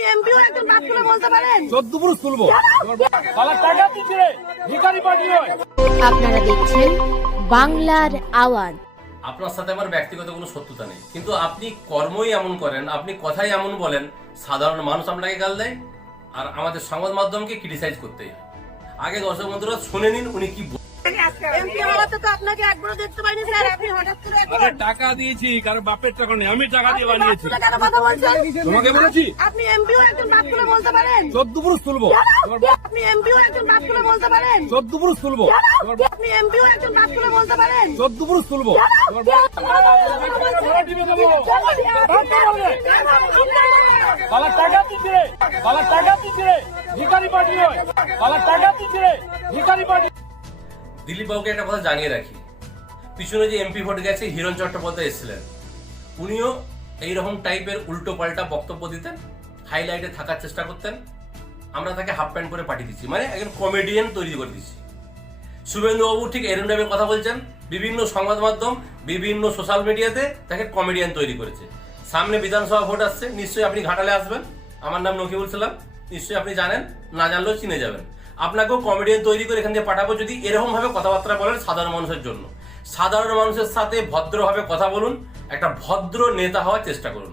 আপনি এমপিও একজন বাদ করে বলতে পারেন? চোদ্দ পুরুষ তুলবো। তাহলে টাকা দিচ্ছে ভিখারি পার্টি হয়। আপনারা দেখছেন বাংলার আওয়াজ। আপনার সাথে আমার ব্যক্তিগত কোনো শত্রুতা নেই। কিন্তু আপনি কর্মই এমন করেন আপনি কথাই এমন বলেন সাধারণ মানুষ আপনাকে গাল দেয় আর আমাদের সংবাদ মাধ্যমকে ক্রিটিসাইজ করতেই হয়। আগে দর্শক বন্ধুরা শুনে নিন উনি কি বল- তো আপনাকে একবারও দেখতে পাইনি স্যার। আপনি হঠাৎ করে আরে টাকা দিয়েছি কারণ বাপের টাকা নেই আমি টাকা দিয়ে বানিয়েছি। কেন কথা বলছেন? তোমাকে বলেছি? আপনি এমপিও একজন বাদ করে বলতে পারেন। চোদ্দ পুরুষ তুলবো। আপনি এমপিও একজন বাদ করে বলতে পারেন? চোদ্দ পুরুষ তুলবো। আপনি এমপিও একজন বাদ করে বলতে পারেন? চোদ্দ পুরুষ তুলবো। তাহলে টাকা দিচ্ছে তাহলে টাকা দিচ্ছে রে। ভিখারি পার্টি হয় তাহলে টাকা দিচ্ছে রে। ভিখারি পার্টি দিলীপ বাবুকে একটা কথা জানিয়ে রাখি। পিছনে যে এমপি ভোট গেছে, হিরণ চট্টোপাধ্যায় এসেছিলেন। উনিও এইরকম টাইপের উল্টো পাল্টা বক্তব্য দিতেন হাইলাইটে থাকার চেষ্টা করতেন। আমরা তাকে হাফ প্যান্ট করে পাঠিয়ে দিচ্ছি মানে একজন কমেডিয়ান তৈরি করে দিচ্ছি। শুভেন্দুবাবু ঠিক এরম টাইপের কথা বলছেন, বিভিন্ন সংবাদ মাধ্যম, বিভিন্ন সোশ্যাল মিডিয়াতে তাকে কমেডিয়ান তৈরি করেছে। সামনে বিধানসভা ভোট আসছে, নিশ্চয়ই আপনি ঘাটালে আসবেন। আমার নাম নকিবুল সালাম, নিশ্চয়ই আপনি জানেন, না জানলেও চিনে যাবেন। আপনাকেও কমেডিয়ান তৈরি করে এখান থেকে পাঠাবো যদি এরকমভাবে কথাবার্তা বলেন সাধারণ মানুষের জন্য। সাধারণ মানুষের সাথে ভদ্রভাবে কথা বলুন, একটা ভদ্র নেতা হওয়ার চেষ্টা করুন।